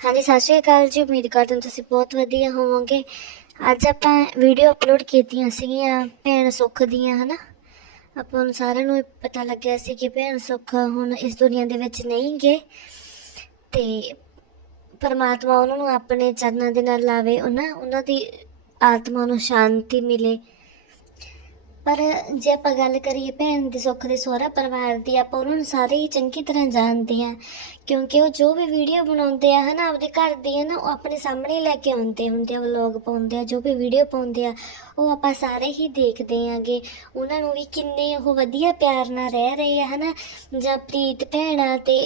ਹਾਂਜੀ, ਸਤਿ ਸ਼੍ਰੀ ਅਕਾਲ ਜੀ। ਉਮੀਦ ਕਰਦੇ ਹਾਂ ਤੁਸੀਂ ਬਹੁਤ ਵਧੀਆ ਹੋਵੋਗੇ। ਅੱਜ ਆਪਾਂ ਵੀਡੀਓ ਅਪਲੋਡ ਕੀਤੀਆਂ ਸੀਗੀਆਂ, ਭੈਣ ਸੁੱਖ ਦੀਆਂ, ਹਨਾ? ਆਪਾਂ ਨੂੰ ਸਾਰਿਆਂ ਨੂੰ ਪਤਾ ਲੱਗਿਆ ਸੀ ਕਿ ਭੈਣ ਸੁੱਖ ਹੁਣ ਇਸ ਦੁਨੀਆ ਦੇ ਵਿੱਚ ਨਹੀਂ ਗਏ ਤੇ ਪਰਮਾਤਮਾ ਉਹਨਾਂ ਨੂੰ ਆਪਣੇ ਚਰਨਾਂ ਦੇ ਨਾਲ ਲਾਵੇ, ਉਹਨਾਂ ਉਹਨਾਂ ਦੀ ਆਤਮਾ ਨੂੰ ਸ਼ਾਂਤੀ ਮਿਲੇ। ਪਰ ਜੇ ਆਪਾਂ ਗੱਲ ਕਰੀਏ ਭੈਣ ਦੇ ਸੁੱਖ ਦੇ ਸਹੁਰਾ ਪਰਿਵਾਰ ਦੀ, ਆਪਾਂ ਉਹਨਾਂ ਨੂੰ ਸਾਰੇ ਹੀ ਚੰਗੀ ਤਰ੍ਹਾਂ ਜਾਣਦੇ ਆ ਕਿਉਂਕਿ ਉਹ ਜੋ ਵੀ ਵੀਡੀਓ ਬਣਾਉਂਦੇ ਆ, ਹਨਾ, ਆਪਦੇ ਘਰ ਦੀ ਹੈ ਨਾ ਉਹ ਆਪਣੇ ਸਾਹਮਣੇ ਲੈ ਕੇ ਆਉਂਦੇ ਹੁੰਦੇ ਆ ਵਲੌਗ ਪਾਉਂਦੇ ਆ, ਜੋ ਵੀ ਵੀਡੀਓ ਪਾਉਂਦੇ ਆ, ਉਹ ਆਪਾਂ ਸਾਰੇ ਹੀ ਦੇਖਦੇ ਆਂਗੇ। ਉਹਨਾਂ ਨੂੰ ਵੀ ਕਿੰਨੇ ਉਹ ਵਧੀਆ ਪਿਆਰ ਨਾਲ ਰਹਿ ਰਹੇ ਆ, ਹਨਾ। ਜਾਂ ਪ੍ਰੀਤ ਭੈਣਾ ਤੇ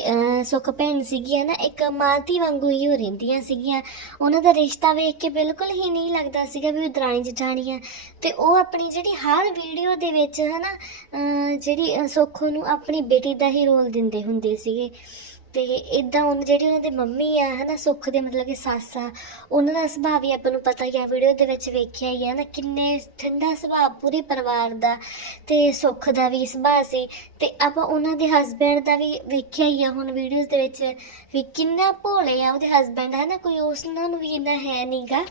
ਸੁੱਖ ਭੈਣ ਸੀਗੀ ਹਨਾ, ਇੱਕ ਮਾਤੀ ਵਾਂਗੂ ਹੀ ਉਹ ਰਹਿੰਦੀਆਂ ਸੀਗੀਆਂ। ਉਹਨਾਂ ਦਾ ਰਿਸ਼ਤਾ ਵੇਖ ਕੇ ਬਿਲਕੁਲ ਹੀ ਨਹੀਂ ਲੱਗਦਾ ਸੀਗਾ ਵੀ ਉਹ ਦਰਾਣੀ ਜਠਾਣੀ ਆ ਤੇ ਉਹ ਆਪਣੀ ਜਿਹੜੀ ਹਰ ਵੀਡੀਓ ਦੇ ਵਿੱਚ ਹਨਾ, ਅਹ ਜਿਹੜੀ ਅਹ ਨੂੰ ਆਪਣੀ ਬੇਟੀ ਦਾ ਹੀ ਰੋਲ ਦਿੰਦੇ ਹੁੰਦੇ ਸੀਗੇ। ਤੇ ਇਦਾਂ ਉਹ ਜਿਹੜੀ ਉਹਨਾਂ ਦੇ ਮੰਮੀ ਆ, ਹਨਾ, ਸੁੱਖ ਦੇ ਮਤਲਬ ਕਿ ਸੱਸ ਆ, ਉਹਨਾਂ ਦਾ ਸੁਭਾਅ ਵੀ ਆਪਾਂ ਨੂੰ ਪਤਾ ਹੀ ਆ, ਵੀਡੀਓ ਦੇ ਵਿੱਚ ਵੇਖਿਆ ਹੀ ਆ ਨਾ ਕਿੰਨੇ ਠੰਡਾ ਸੁਭਾਅ ਪੂਰੇ ਪਰਿਵਾਰ ਦਾ ਤੇ ਸੁੱਖ ਦਾ ਵੀ ਸੁਭਾਅ ਸੀ ਤੇ ਆਪਾਂ ਉਹਨਾਂ ਦੇ ਹਸਬੈਂਡ ਦਾ ਵੀ ਵੇਖਿਆ ਹੀ ਆ ਹੁਣ ਵੀਡੀਓਜ਼ ਦੇ ਵਿੱਚ ਵੀ ਕਿੰਨਾ ਭੋਲੇ ਆ ਉਹਦੇ ਹਸਬੈਂਡ ਹੈ ਨਾ ਕੋਈ ਉਸ ਨੂੰ ਵੀ ਇੰਨਾ ਹੈ ਨਹੀਂਗਾ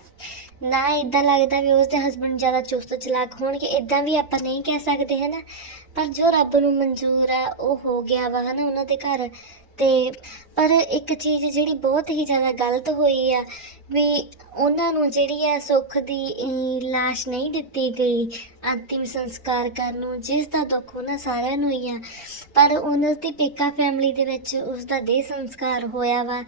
ਨਾ ਇਦਾਂ ਲੱਗਦਾ ਵੀ ਉਸਦੇ ਹਸਬੰਡ ਜ਼ਿਆਦਾ ਚੁਸਤ ਚਲਾਕ ਹੋਣਗੇ ਇਦਾਂ ਵੀ ਆਪਾਂ ਨਹੀਂ ਕਹਿ ਸਕਦੇ ਹੈ ਨਾ ਪਰ ਜੋ ਰੱਬ ਨੂੰ ਮਨਜ਼ੂਰ ਆ, ਉਹ ਹੋ ਗਿਆ ਵਾ, ਹਨਾ, ਉਹਨਾਂ ਦੇ ਘਰ। ਤੇ ਪਰ ਇੱਕ ਚੀਜ਼ ਜਿਹੜੀ ਬਹੁਤ ਹੀ ਜ਼ਿਆਦਾ ਗਲਤ ਹੋਈ ਆ, ਵੀ ਉਹਨਾਂ ਨੂੰ ਜਿਹੜੀ ਆ ਸੁੱਖ ਦੀ ਲਾਸ਼ ਨਹੀਂ ਦਿੱਤੀ ਗਈ ਅੰਤਿਮ ਸੰਸਕਾਰ ਕਰਨ ਨੂੰ, ਜਿਸ ਦਾ ਦੁੱਖ ਉਹਨਾਂ ਸਾਰਿਆਂ ਨੂੰ ਹੀ ਆ। ਪਰ ਉਹਨਾਂ ਦੀ ਪੇਕਾ ਫੈਮਿਲੀ ਦੇ ਵਿੱਚ ਉਸ ਦਾ ਦੇਹ ਸੰਸਕਾਰ ਹੋਇਆ ਵਾ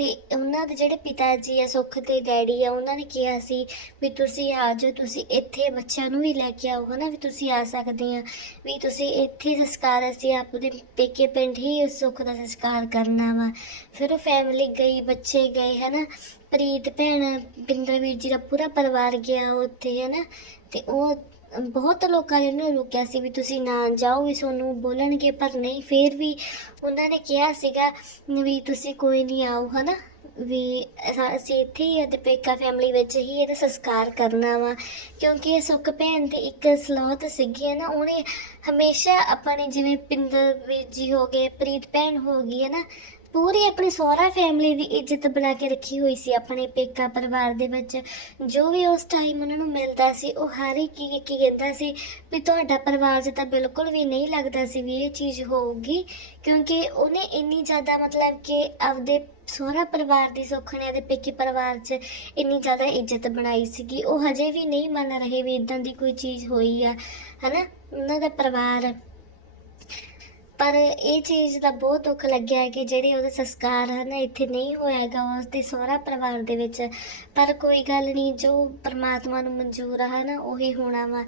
ਤੇ ਉਹਨਾਂ ਦੇ ਜਿਹੜੇ ਪਿਤਾ ਜੀ ਆ, ਸੁੱਖ ਦੇ ਡੈਡੀ ਆ, ਉਹਨਾਂ ਨੇ ਕਿਹਾ ਸੀ ਵੀ ਤੁਸੀਂ ਆ ਜਾਓ, ਤੁਸੀਂ ਇੱਥੇ ਬੱਚਿਆਂ ਨੂੰ ਵੀ ਲੈ ਕੇ ਆਓ, ਹਨਾ, ਵੀ ਤੁਸੀਂ ਆ ਸਕਦੇ ਆ, ਵੀ ਤੁਸੀਂ ਇੱਥੇ ਸੰਸਕਾਰ ਅਸੀਂ ਆਪਣੇ ਪੇਕੇ ਪਿੰਡ ਹੀ ਉਸ ਸੁੱਖ ਦਾ ਸੰਸਕਾਰ ਕਰਨਾ ਵਾ। ਫਿਰ ਉਹ ਫੈਮਿਲੀ ਗਈ, ਬੱਚੇ ਗਏ, ਹਨਾ, ਪ੍ਰੀਤ, ਭੈਣ ਬਿੰਦਰ ਵੀਰ ਜੀ ਦਾ ਪੂਰਾ ਪਰਿਵਾਰ ਗਿਆ ਉੱਥੇ, ਹਨਾ, ਤੇ ਉਹ ਬਹੁਤ ਲੋਕਾਂ ਨੇ ਉਹਨੂੰ ਰੋਕਿਆ ਸੀ ਵੀ ਤੁਸੀਂ ਨਾ ਜਾਓ ਵੀ ਤੁਹਾਨੂੰ ਬੋਲਣਗੇ, ਪਰ ਨਹੀਂ, ਫੇਰ ਵੀ ਉਹਨਾਂ ਨੇ ਕਿਹਾ ਸੀਗਾ ਵੀ ਤੁਸੀਂ ਕੋਈ ਨਹੀਂ ਆਓ, ਹਨਾ? ਵੀ ਅਸੀਂ ਇੱਥੇ ਹੀ ਅਤੇ ਪੇਕਾ ਫੈਮਿਲੀ ਵਿੱਚ ਹੀ ਇਹਦਾ ਸੰਸਕਾਰ ਕਰਨਾ ਵਾ। ਕਿਉਂਕਿ ਇਹ ਸੁੱਖ ਭੈਣ ਦੀ ਇੱਕ ਸਲੋਤ ਸੀਗੀ ਹੈ ਨਾ ਉਹਨੇ ਹਮੇਸ਼ਾ ਆਪਣੇ ਜਿਵੇਂ ਪਿੰਦਰ ਵੀਰ ਜੀ ਹੋ ਗਏ, ਪ੍ਰੀਤ ਭੈਣ ਹੋ ਗਈ ਹੈ ਨਾ ਪੂਰੀ ਆਪਣੀ ਸਹੁਰਾ ਫੈਮਿਲੀ ਦੀ ਇੱਜ਼ਤ ਬਣਾ ਕੇ ਰੱਖੀ ਹੋਈ ਸੀ ਆਪਣੇ ਪੇਕਾ ਪਰਿਵਾਰ ਦੇ ਵਿੱਚ। ਜੋ ਵੀ ਉਸ ਟਾਈਮ ਉਹਨਾਂ ਨੂੰ ਮਿਲਦਾ ਸੀ, ਉਹ ਹਰ ਇੱਕ ਕੀ ਕੀ ਕਹਿੰਦਾ ਸੀ ਵੀ ਤੁਹਾਡਾ ਪਰਿਵਾਰ 'ਚ ਤਾਂ ਬਿਲਕੁਲ ਵੀ ਨਹੀਂ ਲੱਗਦਾ ਸੀ ਵੀ ਇਹ ਚੀਜ਼ ਹੋਊਗੀ, ਕਿਉਂਕਿ ਉਹਨੇ ਇੰਨੀ ਜ਼ਿਆਦਾ ਮਤਲਬ ਕਿ ਆਪਦੇ ਸਹੁਰਾ ਪਰਿਵਾਰ ਦੀ ਸੁੱਖ ਨੇ ਦੇ ਪੇਕੇ ਪਰਿਵਾਰ 'ਚ ਇੰਨੀ ਜ਼ਿਆਦਾ ਇੱਜ਼ਤ ਬਣਾਈ ਸੀਗੀ। ਉਹ ਹਜੇ ਵੀ ਨਹੀਂ ਮੰਨ ਰਹੇ ਵੀ ਇਦਾਂ ਦੀ ਕੋਈ ਚੀਜ਼ ਹੋਈ ਆ, ਹਨਾ? ਉਹਨਾਂ ਦਾ ਪਰਿਵਾਰ। ਪਰ ਇਹ ਚੀਜ਼ ਦਾ ਬਹੁਤ ਦੁੱਖ ਲੱਗਿਆ ਕਿ ਜਿਹੜੇ ਉਹਦੇ ਸੰਸਕਾਰ ਹਨ, ਇੱਥੇ ਨਹੀਂ ਹੋਇਆਗਾ ਉਸ ਦੇ ਸਹੁਰਾ ਪਰਿਵਾਰ ਦੇ ਵਿੱਚ। ਪਰ ਕੋਈ ਗੱਲ ਨਹੀਂ, ਜੋ ਪਰਮਾਤਮਾ ਨੂੰ ਮਨਜ਼ੂਰ ਆ, ਹਨਾ, ਉਹੀ ਹੋਣਾ ਵਾ।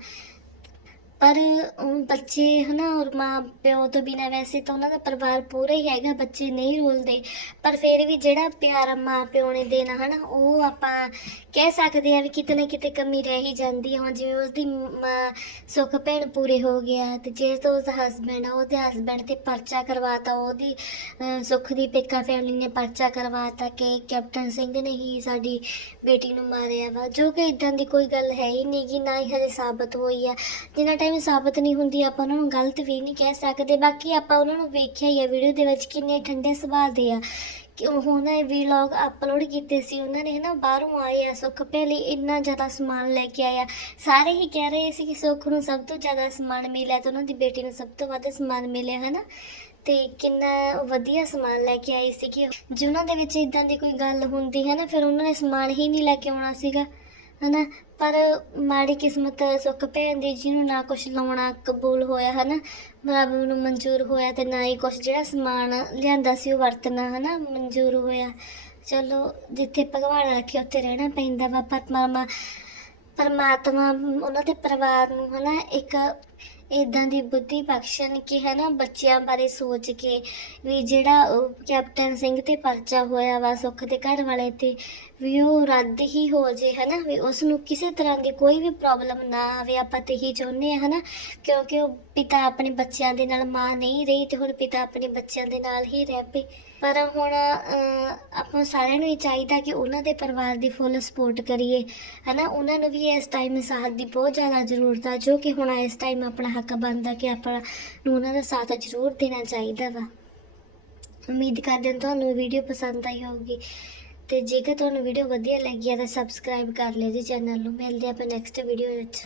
ਪਰ ਉਹ ਬੱਚੇ ਹਨਾ, ਔਰ ਮਾਂ ਪਿਓ ਤੋਂ ਬਿਨਾਂ ਵੈਸੇ ਤਾਂ ਉਹਨਾਂ ਦਾ ਪਰਿਵਾਰ ਪੂਰਾ ਹੀ ਹੈਗਾ, ਬੱਚੇ ਨਹੀਂ ਰੋਲਦੇ। ਪਰ ਫਿਰ ਵੀ ਜਿਹੜਾ ਪਿਆਰ ਮਾਂ ਪਿਓ ਨੇ ਦੇਣਾ ਹਨਾ, ਉਹ ਆਪਾਂ ਕਹਿ ਸਕਦੇ ਆ ਵੀ ਕਿਤੇ ਨਾ ਕਿਤੇ ਕਮੀ ਰਹਿ ਹੀ ਜਾਂਦੀ ਹੁਣ ਜਿਵੇਂ ਉਸਦੀ ਮਾਂ ਸੁੱਖ ਭੈਣ ਪੂਰੇ ਹੋ ਗਿਆ, ਤੇ ਜੇ ਤੋਂ ਉਸਦਾ ਹਸਬੈਂਡ ਆ, ਉਹਦੇ ਹਸਬੈਂਡ ਤੇ ਪਰਚਾ ਕਰਵਾਤਾ, ਉਹਦੀ ਸੁੱਖ ਦੀ ਪੇਕਾ ਫੈਮਿਲੀ ਨੇ ਪਰਚਾ ਕਰਵਾਤਾ ਕਿ ਕੈਪਟਨ ਸਿੰਘ ਨੇ ਹੀ ਸਾਡੀ ਬੇਟੀ ਨੂੰ ਮਾਰਿਆ ਵਾ। ਜੋ ਕਿ ਇਦਾਂ ਦੀ ਕੋਈ ਗੱਲ ਹੈ ਹੀ ਨਹੀਂ ਕਿ ਨਾ ਹੀ ਹਜੇ ਸਾਬਤ ਹੋਈ ਆ। ਜਿੰਨਾ ਟਾਈਮ ਸਾਬਤ ਨਹੀਂ ਹੁੰਦੀ, ਆਪਾਂ ਉਹਨਾਂ ਨੂੰ ਗਲਤ ਵੀ ਨਹੀਂ ਕਹਿ ਸਕਦੇ। ਬਾਕੀ ਆਪਾਂ ਉਹਨਾਂ ਨੂੰ ਵੇਖਿਆ ਹੀ ਆ ਵੀਡੀਓ ਦੇ ਵਿੱਚ ਕਿੰਨੇ ਠੰਡੇ ਸੁਭਾਅ ਦੇ ਆ। ਕਿ ਹੁਣ ਇਹ ਵਲੌਗ ਅਪਲੋਡ ਕੀਤੇ ਸੀ, ਉਹਨਾਂ ਨੇ ਹਨਾ ਬਾਹਰੋਂ ਆਏ ਆ ਸੁੱਖ, ਪਹਿਲੇ ਇੰਨਾ ਜ਼ਿਆਦਾ ਸਮਾਨ ਲੈ ਕੇ ਆਇਆ ਸਾਰੇ ਹੀ ਕਹਿ ਰਹੇ ਸੀ ਕਿ ਸੁੱਖ ਨੂੰ ਸਭ ਤੋਂ ਜ਼ਿਆਦਾ ਸਮਾਨ ਮਿਲਿਆ ਤੇ ਉਹਨਾਂ ਦੀ ਬੇਟੀ ਨੂੰ ਸਭ ਤੋਂ ਵੱਧ ਸਮਾਨ ਮਿਲਿਆ, ਹਨਾ। ਤੇ ਕਿੰਨਾ ਵਧੀਆ ਸਮਾਨ ਲੈ ਕੇ ਆਏ ਸੀ ਕਿ ਜੇ ਦੇ ਵਿੱਚ ਇਦਾਂ ਦੀ ਕੋਈ ਗੱਲ ਹੁੰਦੀ ਹੈ ਨਾ ਫਿਰ ਉਹਨਾਂ ਨੇ ਸਮਾਨ ਹੀ ਨਹੀਂ ਲੈ ਕੇ ਆਉਣਾ ਸੀਗਾ। ਹਨਾ? ਪਰ ਮਾੜੀ ਕਿਸਮਤ ਸੁੱਖ ਭੈਣ ਦੀ ਜਿਹਨੂੰ ਨਾ ਕੁਝ ਲਾਉਣਾ ਕਬੂਲ ਹੋਇਆ ਹਨਾ? ਰੱਬ ਨੂੰ ਮਨਜ਼ੂਰ ਹੋਇਆ ਤੇ ਨਾ ਹੀ ਕੁਝ ਜਿਹੜਾ ਸਮਾਨ ਲਿਆਂਦਾ ਸੀ ਉਹ ਵਰਤਣਾ ਹਨਾ? ਮਨਜ਼ੂਰ ਹੋਇਆ। ਚਲੋ, ਜਿੱਥੇ ਭਗਵਾਨ ਰੱਖੇ ਉੱਥੇ ਰਹਿਣਾ ਪੈਂਦਾ ਵਾ। ਪਰਮਾਤਮਾ ਪਰਮਾਤਮਾ, ਉਹਨਾਂ ਦੇ ਪਰਿਵਾਰ ਨੂੰ ਹਨਾ, ਇੱਕ ਇਦਾਂ ਦੀ ਬੁੱਧੀ ਬਖਸ਼ਣ ਕਿ ਹੈ ਨਾ ਬੱਚਿਆਂ ਬਾਰੇ ਸੋਚ ਕੇ ਵੀ ਜਿਹੜਾ ਉਹ ਕੈਪਟਨ ਸਿੰਘ ਤੇ ਪਰਚਾ ਹੋਇਆ ਵਾ ਸੁੱਖ ਦੇ ਘਰ ਵਾਲੇ ਤੇ ਵੀ ਉਹ ਰੱਦ ਹੀ ਹੋ ਜੇ ਹੈ ਨਾ ਵੀ ਉਸ ਨੂੰ ਕਿਸੇ ਤਰ੍ਹਾਂ ਦੀ ਕੋਈ ਵੀ ਪ੍ਰੋਬਲਮ ਨਾ ਆਵੇ, ਆਪਾਂ ਤੇ ਹੀ ਚਾਹੁੰਦੇ ਆ ਨਾ ਕਿਉਂਕਿ ਉਹ ਪਿਤਾ ਆਪਣੇ ਬੱਚਿਆਂ ਦੇ ਨਾਲ ਮਾਂ ਨਹੀਂ ਰਹੀ ਤੇ ਹੁਣ ਪਿਤਾ ਆਪਣੇ ਬੱਚਿਆਂ ਦੇ ਨਾਲ ਹੀ ਰਹਿ ਪਏ। ਪਰ ਹੁਣ ਆਪਾਂ ਸਾਰਿਆਂ ਨੂੰ ਇਹ ਚਾਹੀਦਾ ਕਿ ਉਹਨਾਂ ਦੇ ਪਰਿਵਾਰ ਦੀ ਫੁੱਲ ਸਪੋਰਟ ਕਰੀਏ। ਹੈ ਨਾ ਉਹਨਾਂ ਨੂੰ ਵੀ ਇਸ ਟਾਈਮ ਸਾਥ ਦੀ ਬਹੁਤ ਜ਼ਿਆਦਾ ਜ਼ਰੂਰਤ ਆ, ਜੋ ਕਿ ਹੁਣ ਇਸ ਟਾਈਮ ਆਪਣਾ ਹੱਕ ਬਣਦਾ ਕਿ ਆਪਾਂ ਨੂੰ ਉਹਨਾਂ ਦਾ ਸਾਥ ਜ਼ਰੂਰ ਦੇਣਾ ਚਾਹੀਦਾ ਵਾ। ਉਮੀਦ ਕਰਦੇ ਹਾਂ ਤੁਹਾਨੂੰ ਵੀਡੀਓ ਪਸੰਦ ਆਈ ਹੋਊਗੀ। ਤੇ ਜੇਕਰ ਤੁਹਾਨੂੰ ਵੀਡੀਓ ਵਧੀਆ ਲੱਗੀ ਹੈ ਤਾਂ ਸਬਸਕ੍ਰਾਈਬ ਕਰ ਲਿਓ ਜੀ ਚੈਨਲ ਨੂੰ। ਮਿਲਦੇ ਆਪਾਂ ਨੈਕਸਟ ਵੀਡੀਓ ਵਿੱਚ।